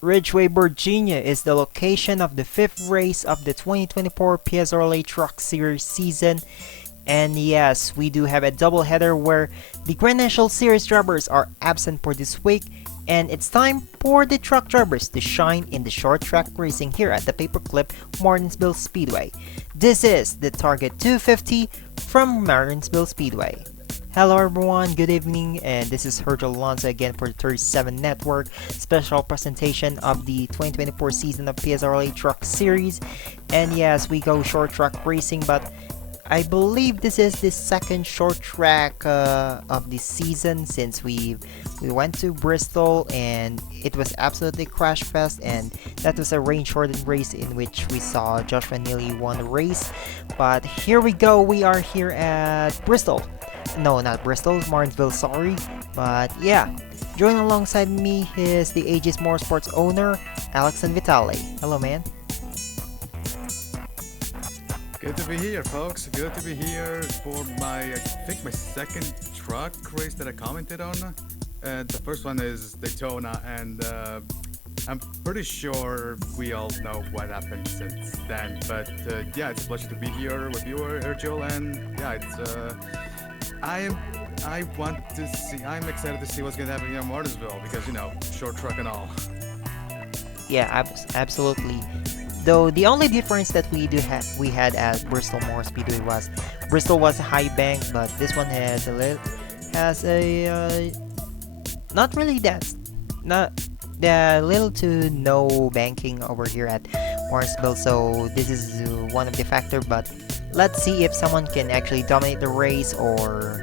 Ridgeway, Virginia is the location of the fifth race of the 2024 PSRLA Truck Series season. And yes, we do have a doubleheader where the Grand National Series drivers are absent for this week, and it's time for the truck drivers to shine in the short track racing here at the Paperclip Martinsville Speedway. This is the Target 250 from Martinsville Speedway. Hello everyone, good evening, and this is Hergel Alonso again for the 37 Network special presentation of the 2024 season of PSRLA Truck Series. And yes, we go short track racing, but I believe this is the second short track of the season since we went to Bristol and it was absolutely crash fest, and that was a rain shortened race in which we saw Joshua Neely won the race. But here we go, we are here at Bristol. No, not Bristol, Martinsville, sorry. But yeah, joining alongside me is the AG's Motorsports owner, Alex and Vitali. Hello, man. Good to be here, folks. Good to be here for I think my second truck race that I commented on. The first one is Daytona, and I'm pretty sure we all know what happened since then. But yeah, it's a pleasure to be here with you, Erjol, and yeah, I want to see. I'm excited to see what's gonna happen here in Martinsville because short truck and all. Yeah, absolutely. Though the only difference that we had at Bristol Motor Speedway was Bristol was a high bank, but this one has a not really not the little to no banking over here at Martinsville. So this is one of the factor, but let's see if someone can actually dominate the race, or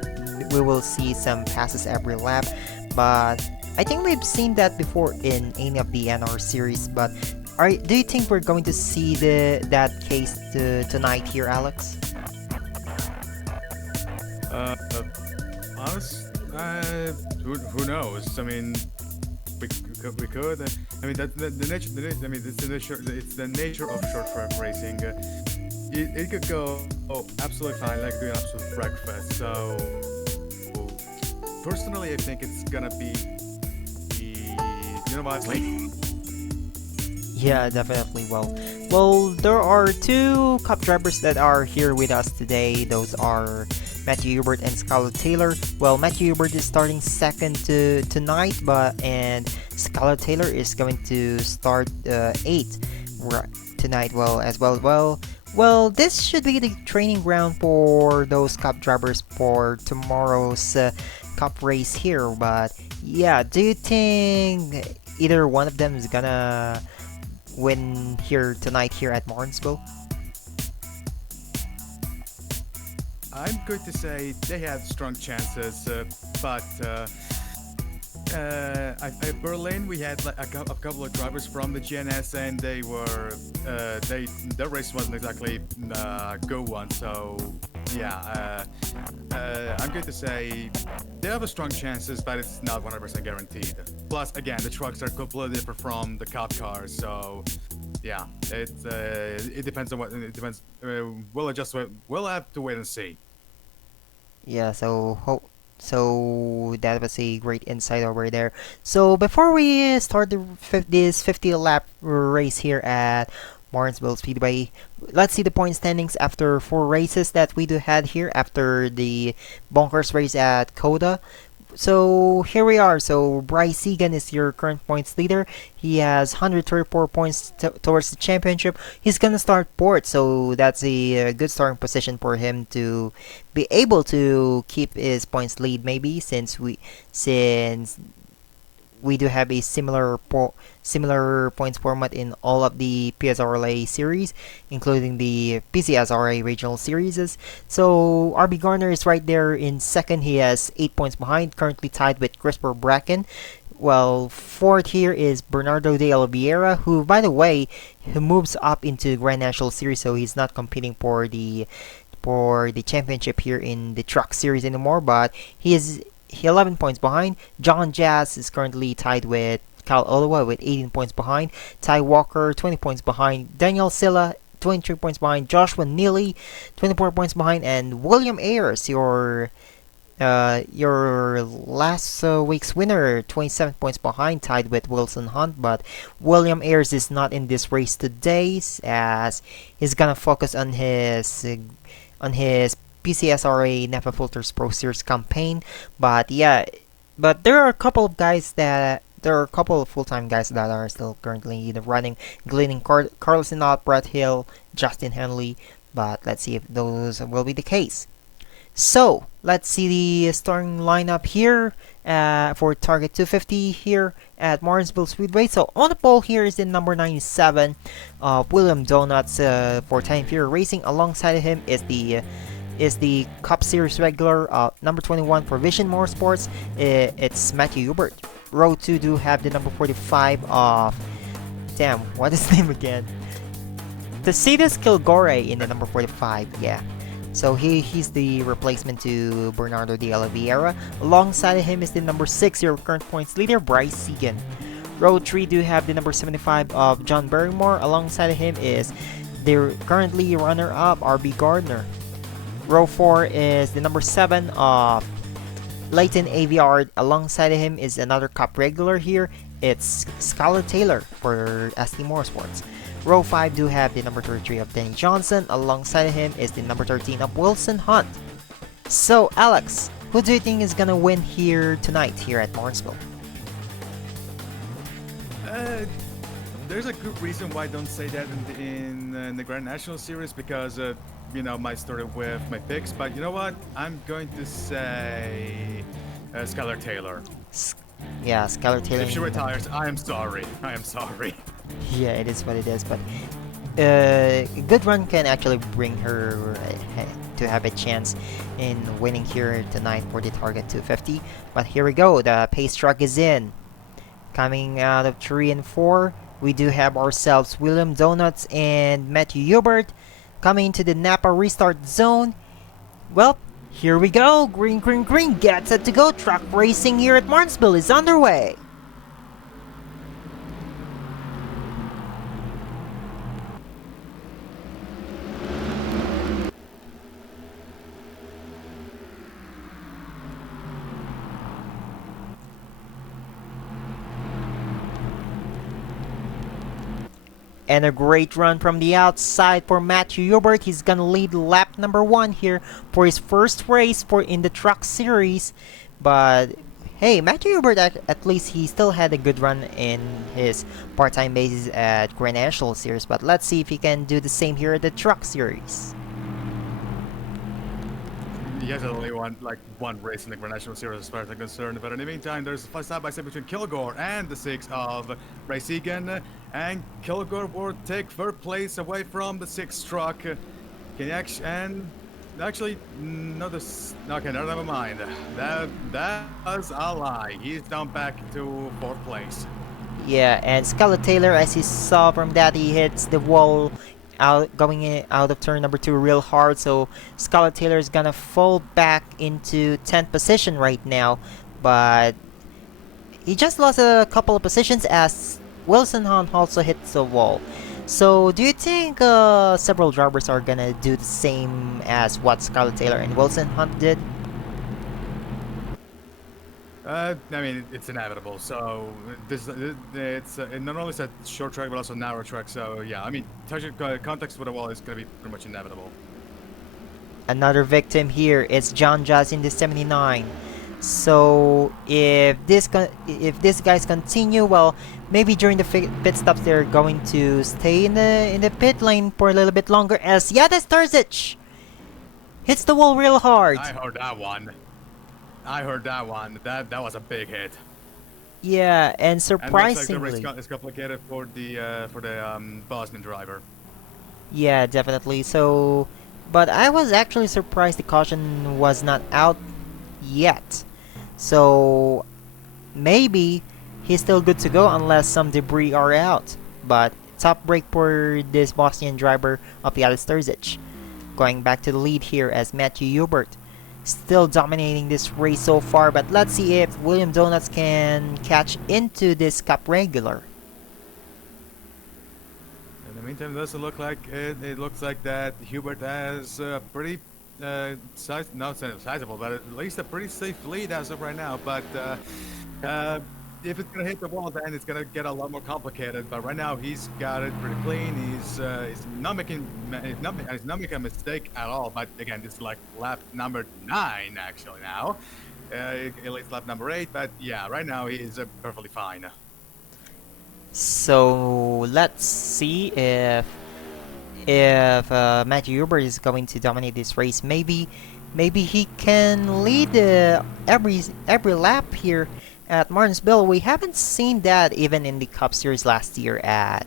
we will see some passes every lap. But I think we've seen that before in any of the NR series. But do you think we're going to see that case tonight here, Alex? Uh, Honest, who knows? I mean, we could. I mean, the nature. I mean, it's the nature of short track racing. It could go absolutely fine, like doing absolute breakfast. So personally, I think it's gonna be late. Yeah, definitely. Well, there are two cup drivers that are here with us today. Those are Matthew Hubert and Skylar Taylor. Well, Matthew Hubert is starting second tonight, and Skylar Taylor is going to start eighth tonight. Well, this should be the training ground for those cup drivers for tomorrow's cup race here. But yeah, do you think either one of them is gonna win here tonight here at Martinsville? I'm going to say they have strong chances, but at Berlin we had like a couple of drivers from the GNS, and they were their race wasn't exactly a good one. So yeah, I'm going to say they have a strong chances, but it's not 100% guaranteed. Plus, again, the trucks are completely different from the cup cars, so yeah, it depends on what it depends. We'll have to wait and see. Yeah, so that was a great insight over there. So before we start this 50 lap race here at Martinsville Speedway, let's see the point standings after 4 races that we do had here after the Bonkers race at Coda. So here we are. So Bryce Egan is your current points leader. He has 134 points towards the championship. He's gonna start fourth, so that's a good starting position for him to be able to keep his points lead. Maybe since we do have a similar points format in all of the PSRLA series, including the PCSRA regional series. So RB Garner is right there in second. He has 8 points behind, currently tied with Christopher Bracken. Well, fourth here is Bernardo de Oliveira, who, by the way, he moves up into Grand National Series, so he's not competing for the championship here in the Truck Series anymore. But he 11 points behind. John Jazz is currently tied with Kyle Olawa with 18 points behind. Ty Walker, 20 points behind. Daniel Silla, 23 points behind. Joshua Neely, 24 points behind. And William Ayers, your last week's winner, 27 points behind, tied with Wilson Hunt, but William Ayers is not in this race today, as he's gonna focus on his PCSRA NEPA Filters Pro Series campaign. But yeah, but there are a couple of guys that there are a couple of full-time guys that are still currently running, including Carlos Sinat, Brett Hill, Justin Henley. But let's see if those will be the case. So let's see the starting lineup here for Target 250 here at Martinsville Speedway. So on the pole here is the number 97, William Donuts for Time Fury Racing. Alongside of him is the Cup Series regular number 21 for Vision Motorsports. It's Matthew Hubert. Row 2 do have the number 45 of damn, what is his name again? Tacitus Kilgore in the number 45. Yeah. So he's the replacement to Bernardo de Oliveira. Alongside of him is the number 6, your current points leader, Bryce Segan. Row 3 do have the number 75 of John Barrymore. Alongside of him is the currently runner-up, RB Gardner. Row 4 is the number 7 of Leighton AVR. Alongside of him is another Cup regular here. It's Skylar Taylor for ST Motorsports. Row 5 do have the number 33 of Denny Johnson. Alongside of him is the number 13 of Wilson Hunt. So, Alex, who do you think is gonna win here tonight here at Martinsville? There's a good reason why I don't say that in the Grand National Series, because might start with my picks. But you know what? I'm going to say Skylar Taylor. Yeah, Skylar Taylor. If she retires, I am sorry. I am sorry. Yeah, it is what it is, but good run can actually bring her to have a chance in winning here tonight for the Target 250. But here we go, the pace truck is in. Coming out of 3 and 4, we do have ourselves William Donuts and Matthew Hubert coming into the Napa restart zone. Well, here we go, green, green, green, get set to go. Truck racing here at Martinsville is underway. And a great run from the outside for Matthew Hubert. He's gonna lead lap number 1 here for his first race in the truck series. But hey, Matthew Hubert at least he still had a good run in his part-time basis at Grand National Series. But let's see if he can do the same here at the truck series. He has only one race in the Grand National Series as far as I'm concerned. But in the meantime, there's a side-by-side between Kilgore and the 6 of Bryce Egan. And Kilgore will take third place away from the 6 truck. Actually, no, okay, no, never mind. That was a lie. He's down back to 4th place. Yeah, and Skylar Taylor, as you saw from that, he hits the wall going out of turn number 2 real hard. So Skylar Taylor is gonna fall back into 10th position right now, but he just lost a couple of positions as Wilson Hunt also hits the wall. So do you think several drivers are gonna do the same as what Skylar Taylor and Wilson Hunt did? I mean, it's inevitable. So it's not only a short track but also narrow track. So yeah, I mean, context with the wall is gonna be pretty much inevitable. Another victim here is John Jazz in the 79. So if these guys continue, well, maybe during the pit stops they're going to stay in the pit lane for a little bit longer. As Yadis Terzic hits the wall real hard. I heard that one. That was a big hit. Yeah, and surprisingly, and looks like the race is complicated for the Bosnian driver. Yeah, definitely. So, but I was actually surprised the caution was not out yet. So maybe he's still good to go unless some debris are out. But top break for this Bosnian driver of Yadis Terzic. Going back to the lead here as Matthew Hubert still dominating this race so far, but let's see if William Donuts can catch into this Cup regular. In the meantime, it doesn't look like it looks like that Hubert has a pretty not sizable, but at least a pretty safe lead as of right now. But if it's gonna hit the wall, then it's gonna get a lot more complicated. But right now, he's got it pretty clean. He's not making he's not making a mistake at all. But again, this is like lap number 9 actually now. At least lap number 8. But yeah, right now he is perfectly fine. So let's see if Matthew Huber is going to dominate this race. Maybe he can lead every lap here at Martinsville. We haven't seen that even in the Cup Series last year at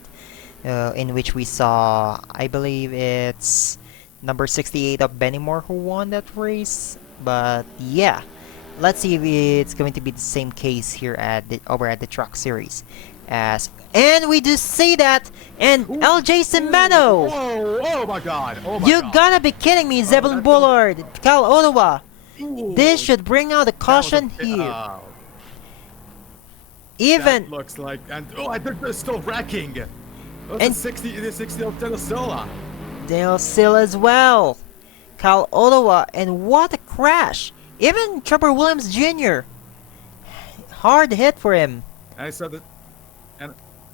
in which we saw, I believe it's number 68 of Bennymore who won that race. But yeah, let's see if it's going to be the same case here over at the Truck Series. And we do see that, and Ooh, LJ Cimento! Oh my god! Oh my You god! gotta be kidding me, Zebulon Bullard, Cal Ottawa. Ooh, This should bring out the that was caution a- here. that Even looks like, and I think they're still wrecking. Oh, And- the 60 of Tenosilla. Dale Sill as well. Cal Ottawa, and what a crash! Even Trevor Williams Jr. Hard hit for him. I saw that,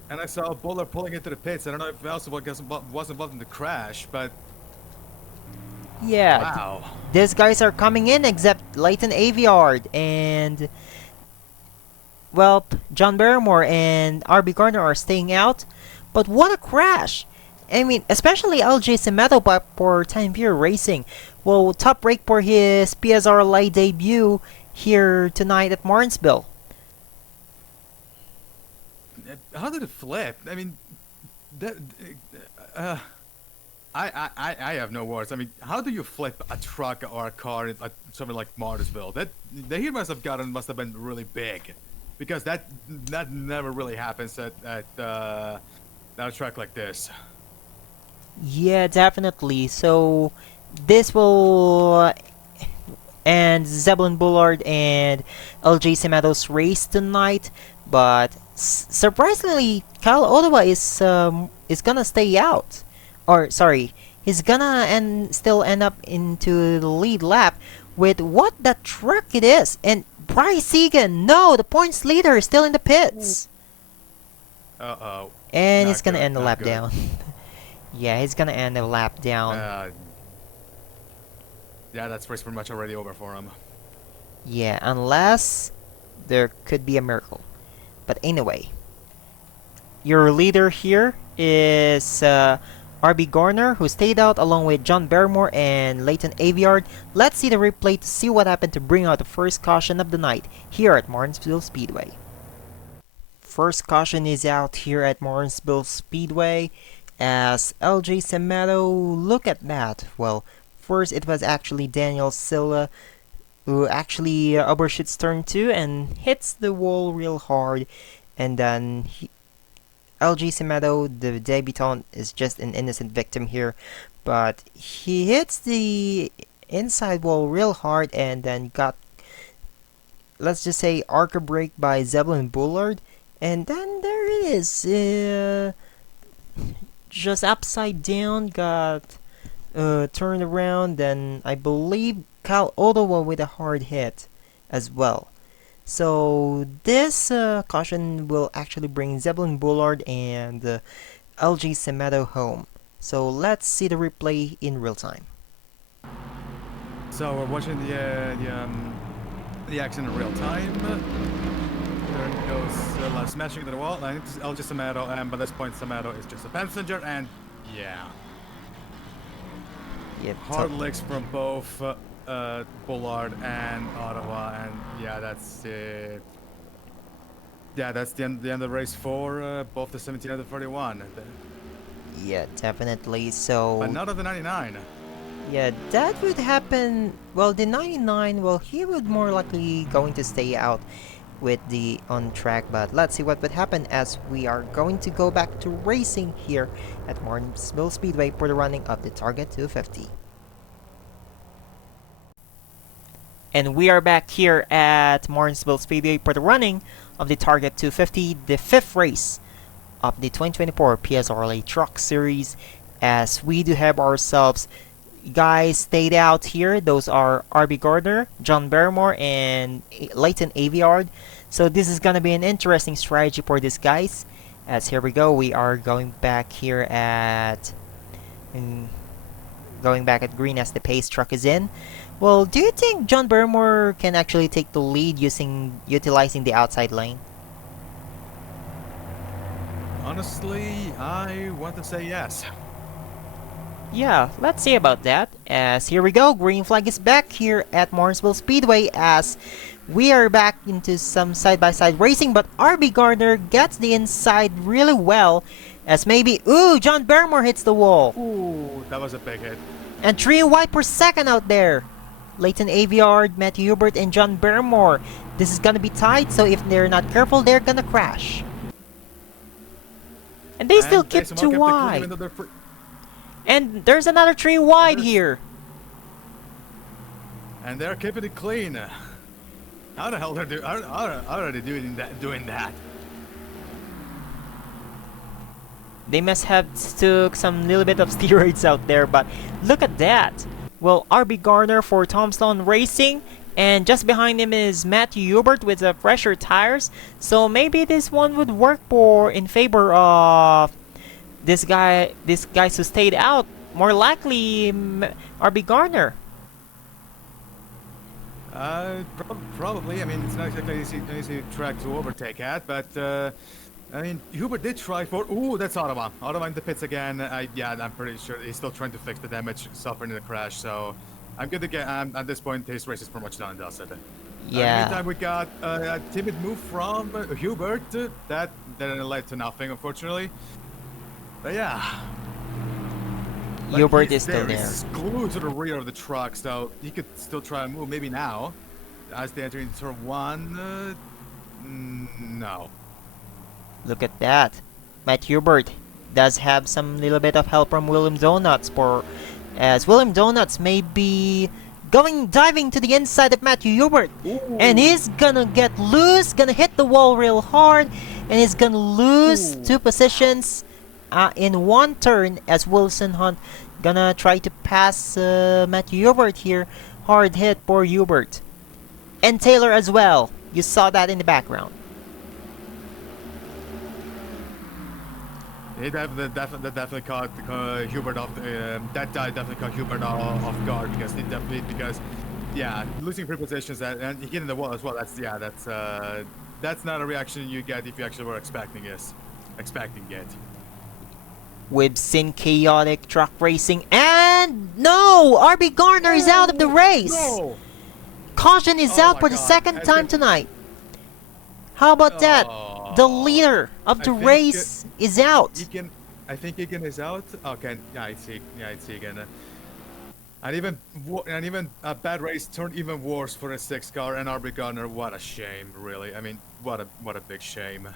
and I saw Bullard pulling into the pits. I don't know if also was involved in the crash, but Yeah, wow. these guys are coming in except Leighton Aviard and, well, John Barrymore and RB Gardner are staying out. But what a crash! I mean, especially LJ Cimento for Time Pure Racing. Well, top break for his PSRLA debut here tonight at Martinsville. How did it flip? I mean, that. I have no words. I mean, how do you flip a truck or a car at something like Martinsville? That the heat must have been really big, because that never really happens at a track like this. Yeah, definitely. So this will end Zebulon Bullard and LJ Cimento's race tonight, but surprisingly, Kyle Ottawa is gonna stay out, or sorry, he's gonna still end up into the lead lap with what that truck it is, and Bryce Egan, no, the points leader is still in the pits, Uh-oh. and Not he's gonna good, end the not lap good. down. Yeah, he's gonna end the lap down. Yeah, that's pretty much already over for him. Yeah, unless there could be a miracle. But anyway, your leader here is RB Garner, who stayed out along with John Barrymore and Leighton Aviard. Let's see the replay to see what happened to bring out the first caution of the night here at Martinsville Speedway. First caution is out here at Martinsville Speedway as LJ Cimento, look at that. Well, first it was actually Daniel Silla who actually overshoots turn 2 and hits the wall real hard, and then LG Cimento, the debutant, is just an innocent victim here, but he hits the inside wall real hard and then got, let's just say, arc break by Zebulon Bullard, and then there it is, just upside down, got turned around, then I believe Cal Ottawa with a hard hit as well. So this caution will actually bring Zebulon Bullard and LG Cimento home. So let's see the replay in real time. So we're watching the action in real time. There goes smashing into the wall, and it's LG Cimento, and by this point Cimento is just a passenger, and yeah. Yeah, Hard licks from both Bullard and Ottawa, and yeah, that's it. Yeah, that's the end of the race for both the 17 and the 31. yeah, definitely. So But not of the 99. yeah, that would happen. Well, the 99, well, he would more likely going to stay out with the on track, but let's see what would happen as we are going to go back to racing here at Martinsville Speedway for the running of the Target 250. And we are back here at Martinsville Speedway for the running of the Target 250, the 5th race of the 2024 PSRLA Truck Series, as we do have ourselves guys stayed out here. Those are RB Gardner, John Barrymore, and Leighton Aviard. So this is gonna be an interesting strategy for these guys. As here we go, we are going back here at going back at green as the pace truck is in. Well, do you think John Barrymore can actually take the lead utilizing the outside lane? Honestly, I want to say yes. Yeah, let's see about that. As here we go, green flag is back here at Martinsville Speedway as we are back into some side-by-side racing, but RB Gardner gets the inside really well as maybe, ooh, John Barrymore hits the wall. Ooh, that was a big hit. And 3 wide per second out there. Leighton Aviard, Matthew Hubert, and John Barrymore. This is gonna be tight, so if they're not careful, they're gonna crash. And they still keep 2 wide. And there's another 3 wide here. And they're keeping it clean. How the hell are they doing that? They must have took some little bit of steroids out there, but look at that. Well, RB Gardner for Tom Sloan Racing, and just behind him is Matthew Hubert with the fresher tires. So maybe this one would work in favor of this guys who stayed out. More likely, RB Gardner. Probably. I mean, it's not exactly easy track to overtake at, but I mean, Hubert did try for. Ooh, that's Ottawa. Ottawa in the pits again. Yeah, I'm pretty sure he's still trying to fix the damage suffered in the crash. So I'm good to get. At this point, his race is pretty much done and dusted. Yeah. Meantime, we got a timid move from Hubert. That led to nothing, unfortunately. But yeah. Hubert is still there. He's glued to the rear of the truck, so he could still try and move. Maybe now, as they enter into turn 1. No. Look at that. Matt Hubert does have some little bit of help from William Donuts as William Donuts may be diving to the inside of Matthew Hubert. Ooh. And he's gonna get loose, gonna hit the wall real hard, and he's gonna lose 2 positions in 1 turn as Wilson Hunt gonna try to pass Matthew Hubert here. Hard hit for Hubert. And Taylor as well. You saw that in the background. He definitely caught Hubert off. That guy definitely caught Hubert off guard because yeah, losing 3 positions and hitting the wall as well. That's not a reaction you get if you actually were expecting it. We've seen chaotic truck racing, and no, RB Gardner is out of the race. No. Caution is out for the second time tonight. How about that? The leader of the race is out. I think Egan is out. Okay, yeah, I see again. And even a bad race turned even worse for a 6 car and RB Gardner. What a shame, really. I mean, what a big shame.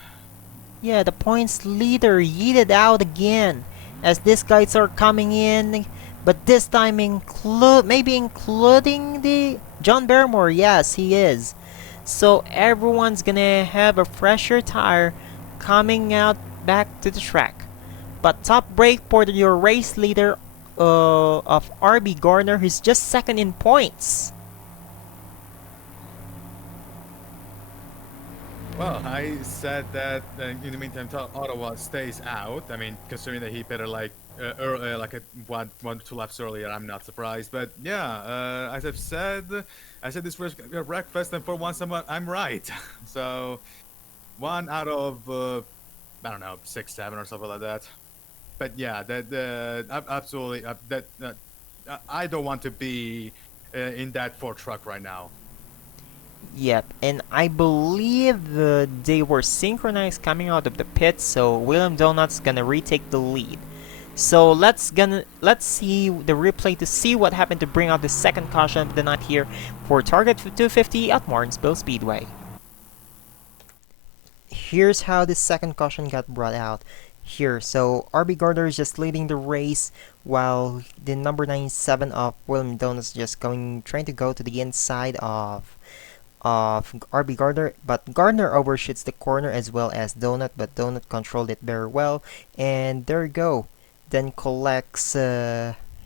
Yeah, the points leader yeeted out again as these guys are coming in, but this time maybe including the John Barrymore. Yes, he is. So everyone's gonna have a fresher tire coming out back to the track. But top break for your race leader of RB Gardner, who's just second in points. Well, I said that in the meantime, Ottawa stays out. I mean, considering that he better like one, 2 laps earlier, I'm not surprised. But yeah, as I've said, I said this was a breakfast, and for once I'm right. So 1 out of I don't know, 6, 7 or something like that. But yeah, absolutely I don't want to be in that Ford truck right now. Yep, and I believe they were synchronized coming out of the pit, so William Donut's gonna retake the lead. So let's see the replay to see what happened to bring out the second caution of the night here for target 250 at Martinsville Speedway. Here's how the second caution got brought out here. So RB Gardner is just leading the race while the number 97 of William Donuts just trying to go to the inside of RB Gardner, but Gardner overshoots the corner as well as Donut, but Donut controlled it very well, and there you go. Then collects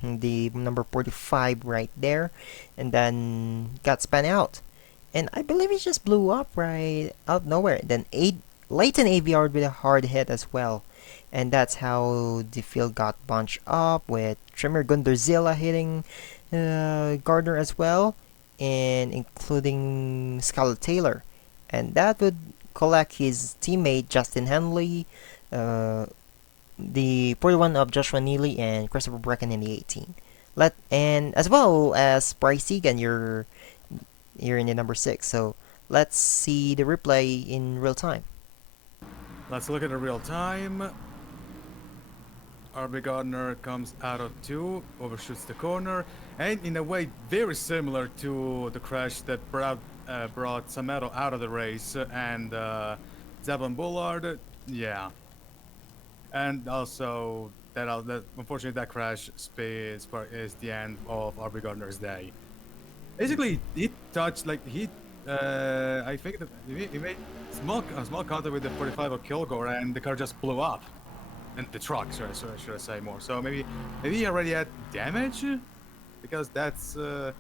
the number 45 right there, and then got spun out. And I believe he just blew up right out nowhere. Then Leighton AVR with a hard hit as well. And that's how the field got bunched up with Trimmer Gunderzilla hitting Gardner as well, and including Scarlett Taylor. And that would collect his teammate Justin Henley, uh, the 41 of Joshua Neely, and Christopher Brecken in the 18. And as well as Bryce Egan, you're in the number 6. So let's see the replay in real time. Let's look at the real time. RB Gardner comes out of 2, overshoots the corner, and in a way very similar to the crash that brought Sameto out of the race, and Zevon Bullard, yeah. And also, that unfortunately that crash is the end of RB Gardner's day. Basically, he touched, like, I think that he made a small contact with the 45 of Kilgore, and the car just blew up. And the truck, should I say more? So maybe he already had damage, because that's a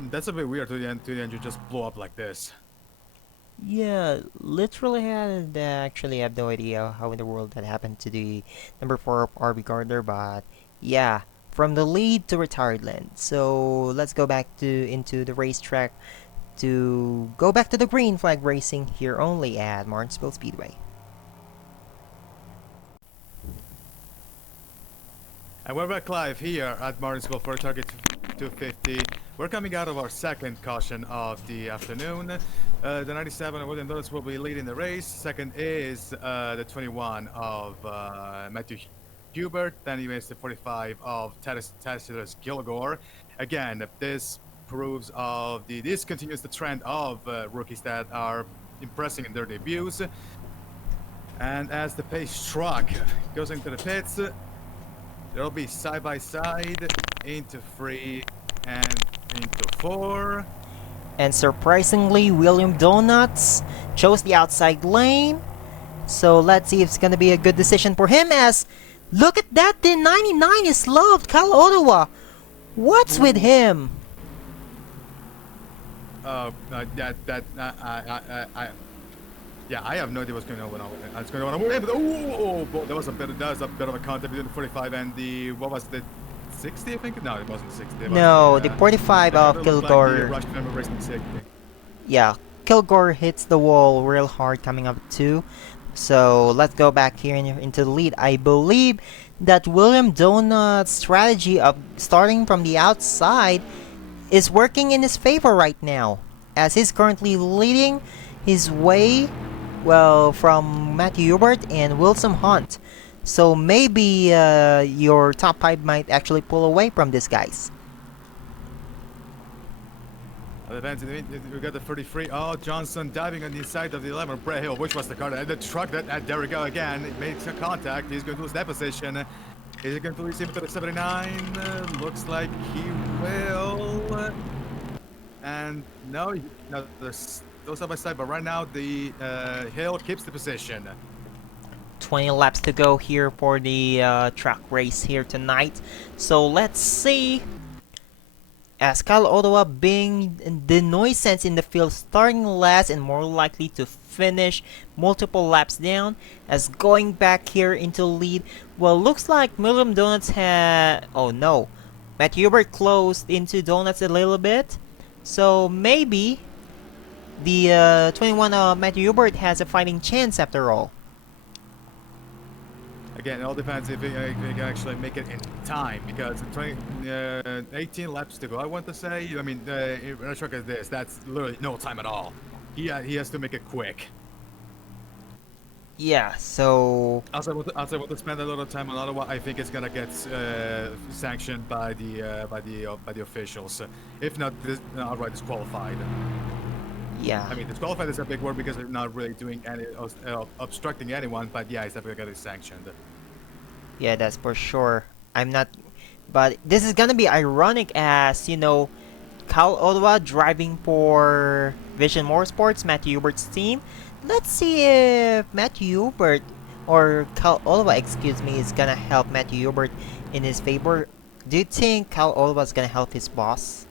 bit weird to the engine just blow up like this. Yeah, literally had actually have no idea how in the world that happened to the number 4 of RB Gardner, but yeah, from the lead to retired land. So let's go back into the racetrack to go back to the green flag racing here only at Martinsville Speedway. And we're back live here at Martinsville for target 250. We're coming out of our second caution of the afternoon. The 97 of William Douglas will be leading the race. Second is the 21 of Matthew Hubert. Then he makes the 45 of Tacitus Kilgore. Again, this proves this continues the trend of rookies that are impressing in their debuts. And as the pace truck goes into the pits, they'll be side by side into 3 and into 4. And surprisingly, William Donuts chose the outside lane. So let's see if it's going to be a good decision for him, as look at that, the 99 is loved, Kyle Ottawa. What's with him? Yeah, I have no idea what's going on with him. That was a bit of a contact between the 45 and the, what was the 60, I think? No, it wasn't 60. No, the 45 of Kilgore. Like yeah, Kilgore hits the wall real hard coming up too. So let's go back here into the lead. I believe that William Donut's strategy of starting from the outside is working in his favor right now, as he's currently leading his way, well, from Matthew Hubert and Wilson Hunt. So maybe your top 5 might actually pull away from these guys. We got the 33. Oh, Johnson diving on the inside of the 11. Bray Hill, which was the car? The truck that, there we go again. It makes a contact. He's going to lose that position. Is he going to lose him to the 79? Looks like he will. And no, they're still side by side, but right now the Hill keeps the position. 20 laps to go here for the track race here tonight. So let's see. As Kyle Ottawa, being the noise sense in the field, starting last and more likely to finish multiple laps down, as going back here into lead. Well, looks like William Donuts had... oh no, Matthew Hubert closed into Donuts a little bit. So maybe the 21 Matthew Hubert has a fighting chance after all. Again, it all depends if he can actually make it in time, because 18 laps to go, I want to say. I mean, in a truck like this, that's literally no time at all. He has to make it quick. Yeah, so... Also, want to spend a lot of time on Ottawa. I think it's gonna get sanctioned by the officials. If not, outright disqualified. yeah. I mean, disqualified is a big word because they're not really doing any obstructing anyone. But yeah, it's definitely gonna get sanctioned. Yeah, that's for sure. I'm not... but this is gonna be ironic, as, you know, Kyle Ottawa driving for Vision Motorsports, Matthew Hubert's team. Let's see if Matthew Hubert, or Kyle Ottawa, excuse me, is gonna help Matthew Hubert in his favor. Do you think Cal was gonna help his boss?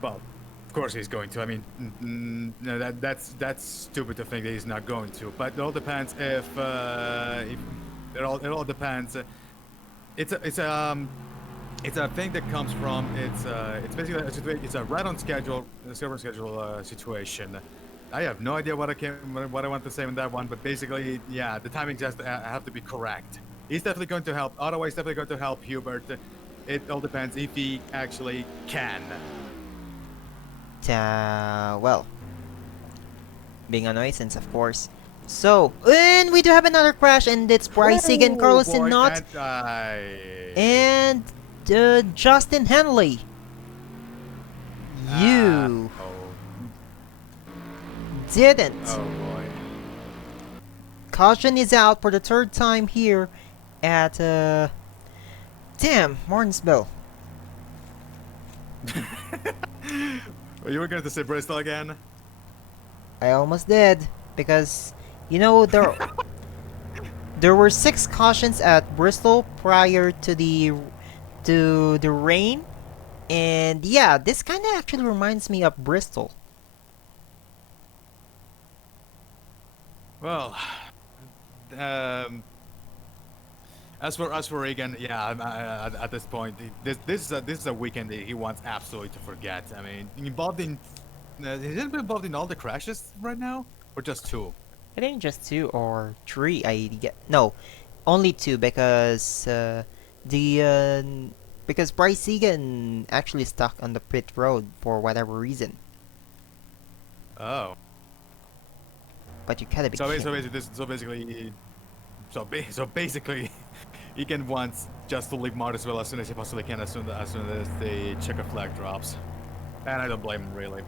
Well, of course he's going to. I mean, no, that's stupid to think that he's not going to. But it all depends if it all depends. It's a thing that comes from it's basically it's a right on schedule, a silver schedule situation. I have no idea what I want to say on that one, but basically, yeah, the timing just have to be correct. He's definitely going to help. Otherwise, definitely going to help Hubert. It all depends if he actually can. Well, being a nuisance, of course. So, and we do have another crash, and it's Bryce Egan, Oh Carlos boy, Not, and Justin Henley. You oh, didn't. oh boy. Caution is out for the third time here at, damn, Martinsville. Well, you were going to say Bristol again? I almost did, because, you know, there were 6 cautions at Bristol prior to the rain, and yeah, this kind of actually reminds me of Bristol. Well, um, as for Reagan, yeah, at this point, this is a weekend that he wants absolutely to forget. I mean, involved in he's been involved in all the crashes right now, or just 2? I think just 2 or 3. I get no, only 2 because the because Bryce Egan actually stuck on the pit road for whatever reason. Oh, But you gotta be so kidding. so basically, Egan wants just to leave Martinsville as soon as he possibly can, as soon as the checker flag drops, and I don't blame him really.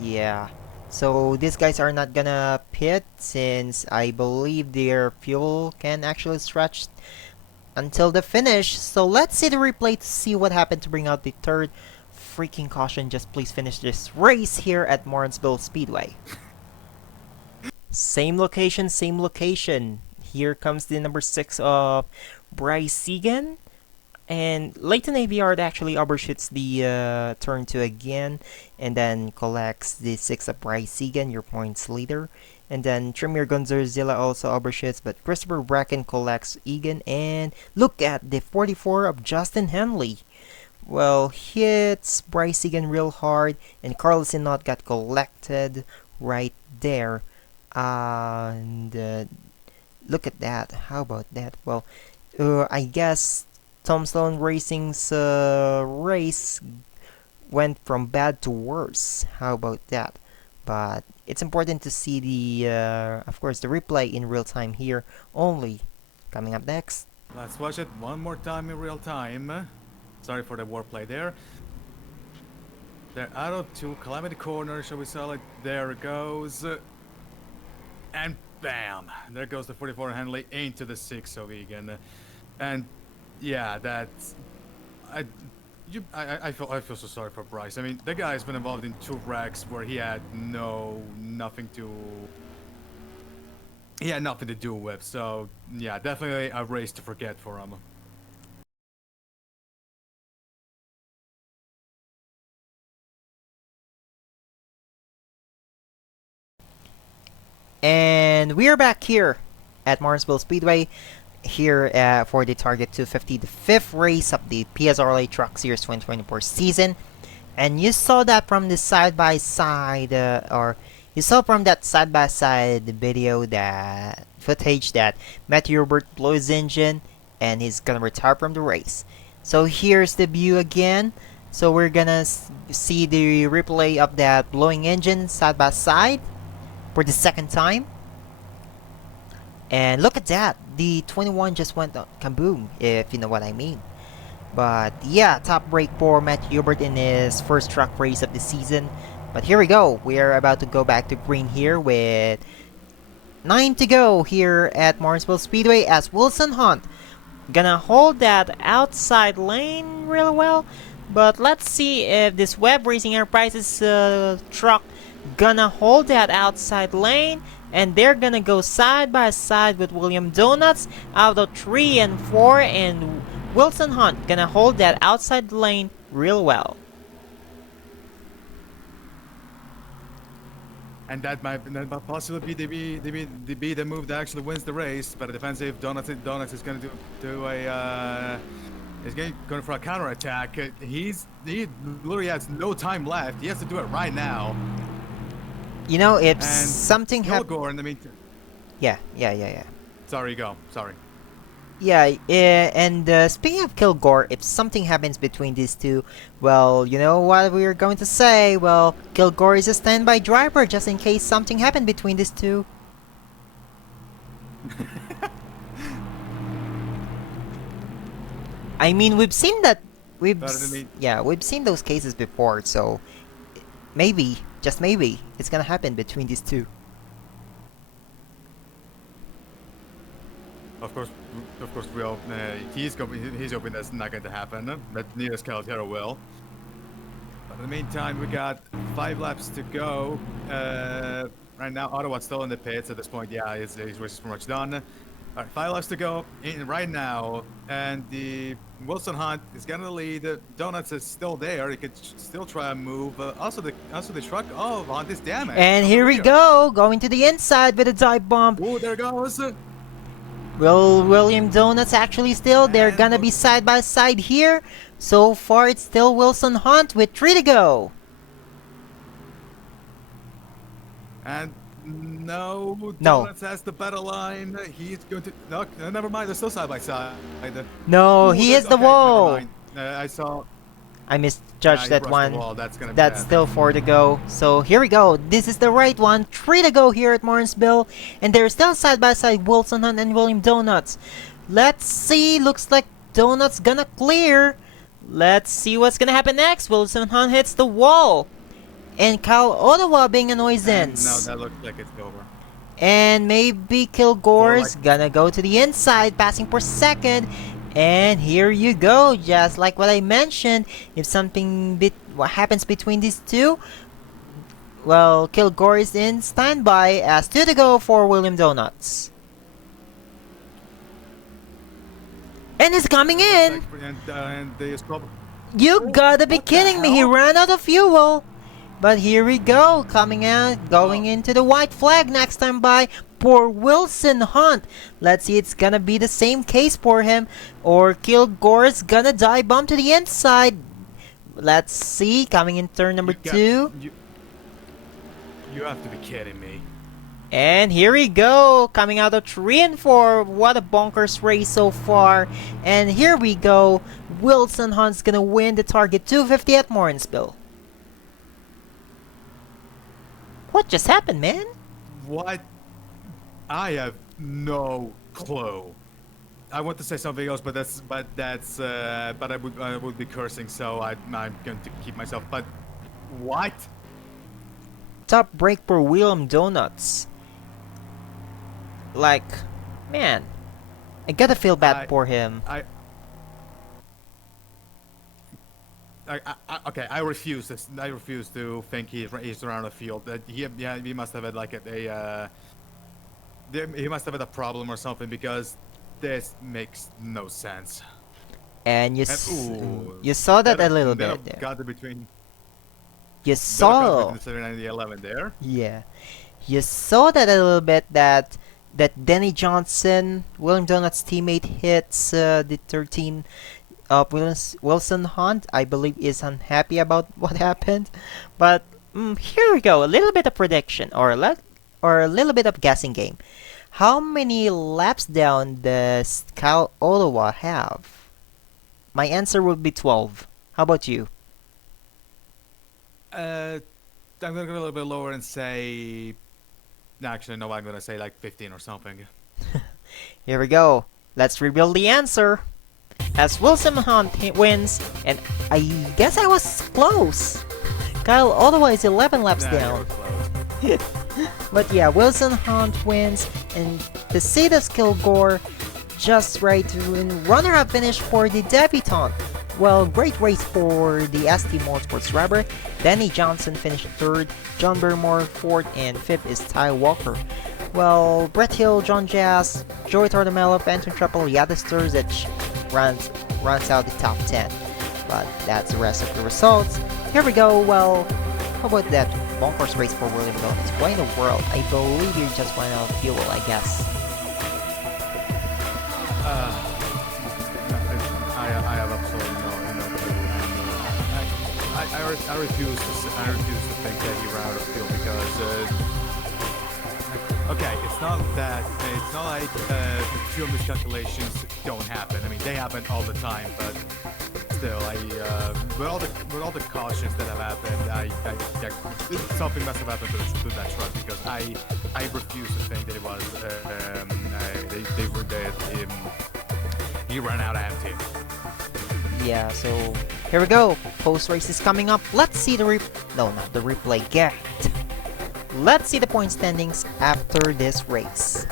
Yeah. So these guys are not gonna pit since I believe their fuel can actually stretch until the finish. So let's see the replay to see what happened to bring out the third freaking caution. Just please finish this race here at Martinsville Speedway. Same location, same location. Here comes the number 6 of Bryce Egan. And Leighton Aviard actually overshoots the turn 2 again, and then collects the 6 of Bryce Egan, your points leader. And then Tremere Gonzarzilla also overshoots, but Christopher Bracken collects Egan. And look at the 44 of Justin Henley. Well, hits Bryce Egan real hard, and Carlos Inot got collected right there. And look at that. How about that? Well, I guess Tom Sloan Racing's race went from bad to worse. How about that? But it's important to see of course, the replay in real time here only. Coming up next. Let's watch it one more time in real time. Sorry for the wordplay there. They're out of 2, Calamity Corner, shall we sell it? There it goes. And bam! There goes the 44 Henley into the 6 of Egan. And yeah, that's... I feel so sorry for Bryce. I mean, the guy's been involved in 2 wrecks where he had nothing to do with. So yeah, definitely a race to forget for him. And we are back here at Martinsville Speedway here for the Target 250, the 5th race of the PSRLA Truck Series 2024 season. And you saw that from the side-by-side, or you saw from that side-by-side video, that footage that Matthew Hubert blew his engine and he's gonna retire from the race. So here's the view again. So we're gonna see the replay of that blowing engine side-by-side for the second time. And look at that, the 21 just went kaboom, if you know what I mean. But yeah, top break for Matt Hubert in his first truck race of the season. But here we go, we're about to go back to green here with 9 to go here at Martinsville Speedway as Wilson Hunt gonna hold that outside lane really well. But let's see if this Web Racing Enterprises truck gonna hold that outside lane. and they're gonna go side by side with William Donuts out of 3 and 4, and Wilson Hunt gonna hold that outside lane real well. And that might possibly be the move that actually wins the race. But a defensive Donuts is going to do a is going for a counter attack. He literally has no time left. He has to do it right now. You know, if And something happens, Kilgore in the meantime. yeah. Sorry, go. Sorry. Yeah, and speaking of Kilgore, if something happens between these two, well, you know what we're going to say? Well, Kilgore is a standby driver just in case something happened between these two. I mean, we've seen that. We've seen those cases before, so maybe, just maybe, it's gonna happen between these two. Of course, we all, he's hoping that's not going to happen, but neither Caltero will. But in the meantime, we got 5 laps to go. Right now, Ottawa's still in the pits at this point. Yeah, his race is pretty much done. All right, 5 laps to go right now, and the Wilson Hunt is gonna lead. Donuts is still there. He could still try and move. Also the truck of Hunt is damaged. And here we go, going to the inside with a dive bomb. Oh, there goes. Will William Donuts actually still? They're gonna be side by side here. So far, it's still Wilson Hunt with 3 to go. And no, No. Donuts has the better line. He's going to. No, never mind. They're still side by side. No, he hits the wall. I saw. I misjudged that one. That's gonna be That's bad. still 4 to go. So here we go. This is the right one. 3 to go here at Martinsville. And they're still side by side, Wilson Hunt and William Donuts. Let's see. Looks like Donuts gonna clear. Let's see what's gonna happen next. Wilson Hunt hits the wall. And Kyle Ottawa being a No, nuisance. that looks like it's over. And maybe Kilgore's gonna go to the inside, passing for second. And here you go, just like what I mentioned. If something what happens between these two, well, Kilgore is in standby as 2 to go for William Donuts. And he's coming in. And they You gotta be kidding me. He ran out of fuel. But here we go, coming out, going into the white flag next time by for Wilson Hunt. Let's see, it's gonna be the same case for him, or Kilgore's gonna dive bomb to the inside. Let's see, coming in turn number 2. You have to be kidding me. And here we go, coming out of 3 and 4. What a bonkers race so far. And here we go, Wilson Hunt's gonna win the target 250 at Martinsville. What just happened, man? What? I have no clue. I want to say something else, but I would be cursing, so I'm going to keep myself. But what? Top break for William Donuts. Like, man, I gotta feel bad for him. Okay, I refuse this. I refuse to think he's around the field. That he must have had like he must have had a problem or something, because this makes no sense. And you saw that a little bit there. Got it between. You saw. The 79 and the 11 there. Yeah, you saw that a little bit. That Denny Johnson, William Donuts' teammate, hits the 13. Wilson Hunt, I believe, is unhappy about what happened, but here we go. A little bit of prediction, or a little bit of guessing game. How many laps down does Kyle Ottawa have? My answer would be 12. How about you? I'm gonna go a little bit lower and say. Actually, no, I'm gonna say like 15 or something. Here we go. Let's reveal the answer. As Wilson Hunt wins, and I guess I was close. Kyle Ottawa is 11 laps down. But yeah, Wilson Hunt wins, and the seat of Kilgore just right to win. Runner-up finish for the debutant. Well, great race for the ST Motorsports driver. Danny Johnson finished 3rd, John Barrymore 4th, and 5th is Ty Walker. Well, Brett Hill, John Jazz, Joey Tortomello, Phantom Triple, Yada Sturzic runs out the top 10. But that's the rest of the results. Here we go. Well, how about that bonkers race for William Jones? Why in the world? I believe you just went out of fuel, I guess. I have absolutely no clue. I refuse to think that he ran out of fuel because okay, it's not like fuel miscalculations don't happen. I mean, they happen all the time, but still, with all the cautions that have happened, something must have happened to that truck because I refuse to think that it was he ran out empty. Yeah, so here we go. Post race is coming up. Let's see the not the replay. Get. Let's see the point standings after this race.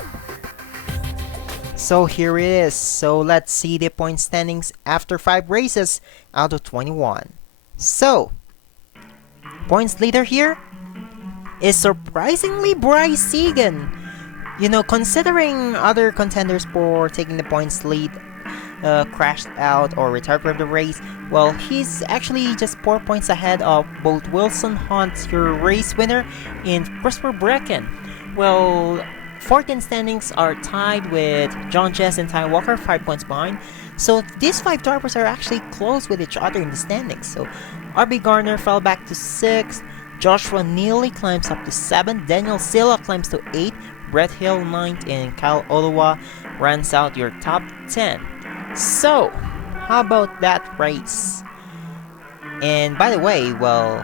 So here it is. So let's see the point standings after 5 races out of 21. So, points leader here is surprisingly Bryce Egan. You know, considering other contenders for taking the points lead crashed out or retired from the race, well, he's actually just 4 points ahead of both Wilson Hunt, your race winner, and Christopher Brecken. Well, 14 standings are tied with John Jess and Ty Walker, 5 points behind. So these 5 drivers are actually close with each other in the standings. So RB Garner fell back to 6, Joshua Neely climbs up to 7, Daniel Silla climbs to 8, Brett Hill 9th, and Kyle Olowa runs out your top 10. So, how about that race? And by the way, well,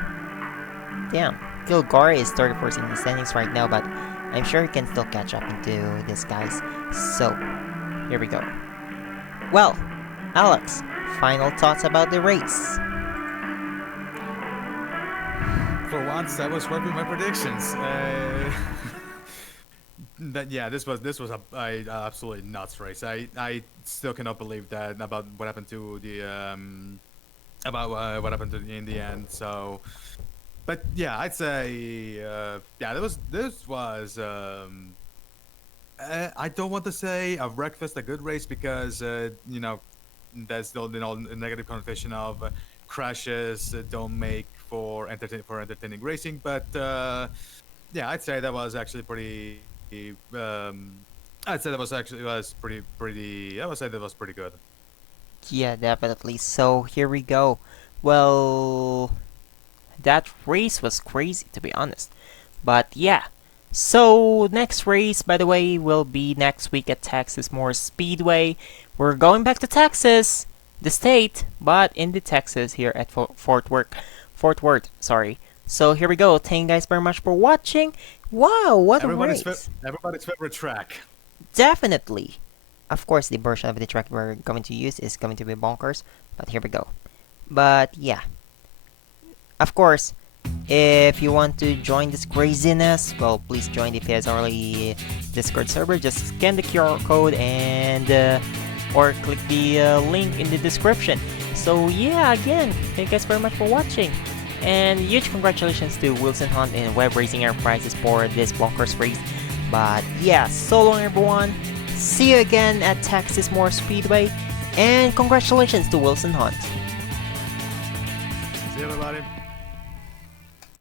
damn, Kilgore is 31st in the standings right now, but I'm sure he can still catch up into these guys. So, here we go. Well, Alex, final thoughts about the race? For once, I was right with my predictions. This was a absolutely nuts race. I still cannot believe that about what happened to the in the end. So, but yeah, I'd say this was I don't want to say a wreckfest, a good race because there's still a negative connotation of crashes don't make for entertaining racing. But I'd say that was actually pretty. I'd say that was pretty. I would say that was pretty good. Yeah, definitely. So here we go. Well, that race was crazy, to be honest. But yeah. So next race, by the way, will be next week at Texas Moore Speedway. We're going back to Texas, the state, but in the Texas here at Fort Worth. Sorry. So here we go. Thank you guys very much for watching. Wow, what a race! Everybody's favorite track. Definitely. Of course, the version of the track we're going to use is going to be bonkers. But here we go. But yeah. Of course, if you want to join this craziness, well, please join the PSRLA Discord server. Just scan the QR code and or click the link in the description. So yeah, again, thank you guys very much for watching. And huge congratulations to Wilson Hunt and Web Racing Enterprises for this bonkers race. But yeah, so long everyone. See you again at Texas Moore Speedway. And congratulations to Wilson Hunt. See you everybody.